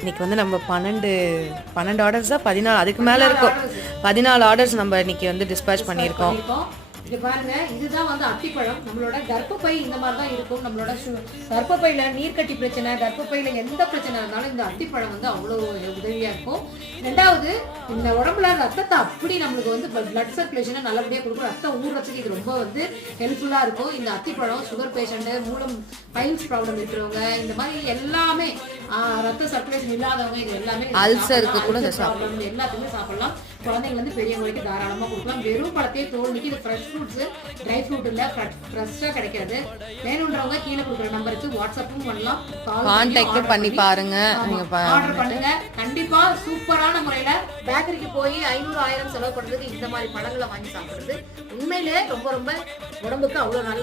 இன்னைக்கு வந்து நம்ம 12 ஆர்டர்ஸா 14 அதுக்கு மேலே இருக்கும். 14 ஆர்டர்ஸ் நம்ம இன்னைக்கு வந்து டிஸ்பேச் பண்ணியிருக்கோம். இது பாருங்க, இதுதான் வந்து அத்திப்பழம். நம்மளோட கர்ப்பப்பை இந்த மாதிரி தான் இருக்கும். நம்மளோட கர்ப்பப்பையில நீர்க்கட்டி பிரச்சனை, கர்ப்பப்பையில எந்த பிரச்சனை இருந்தாலும் இந்த அத்திப்பழம் வந்து அவ்வளோ உதவியா இருக்கும். ரெண்டாவது, இந்த உடம்புல ரத்தத்தை அப்படி நம்மளுக்கு வந்து பிளட் சர்க்குலேஷனை நல்லபடியாக கொடுக்கும். ரத்தம் ஊறுறதுக்கு இது ரொம்ப வந்து ஹெல்ப்ஃபுல்லா இருக்கும். இந்த அத்திப்பழம் சுகர் பேஷண்ட், மூலம் பைல்ஸ் ப்ராப்ளம் இருக்கிறவங்க, இந்த மாதிரி எல்லாமே ரத்த சர்க்குலேஷன் இல்லாதவங்க, இது எல்லாமே அல்சருக்கு கூட எல்லாத்துக்குமே சாப்பிடலாம். குழந்தைங்க வந்து பெரியவங்க வரைக்கும் தாராளமாக கொடுக்கலாம். வெறும் பழத்தையே தோல் நீக்கி, இது ஃப்ரெஷ் ஃப்ரூட்ஸ், ட்ரை ஃப்ரூட் இல்லை, ஃப்ரெஷ்ஷாக கிடைக்கிறது. வேணுன்றவங்க கீழே கொடுக்குற நம்பருக்கு வாட்ஸ்அப்பும் பண்ணலாம், கான்டாக்டும் பண்ணி பாருங்க, ஆர்டர் பண்ணுங்க. கண்டிப்பா சூப்பரான முறையில பேக்கரிக்கு போய் 500-1000 செலவு பண்றதுக்கு இந்த மாதிரி பழங்களை வாங்கி சாப்பிடுறது உண்மையிலே ரொம்ப ரொம்ப உடம்புக்கு அவ்வளவு நல்லது.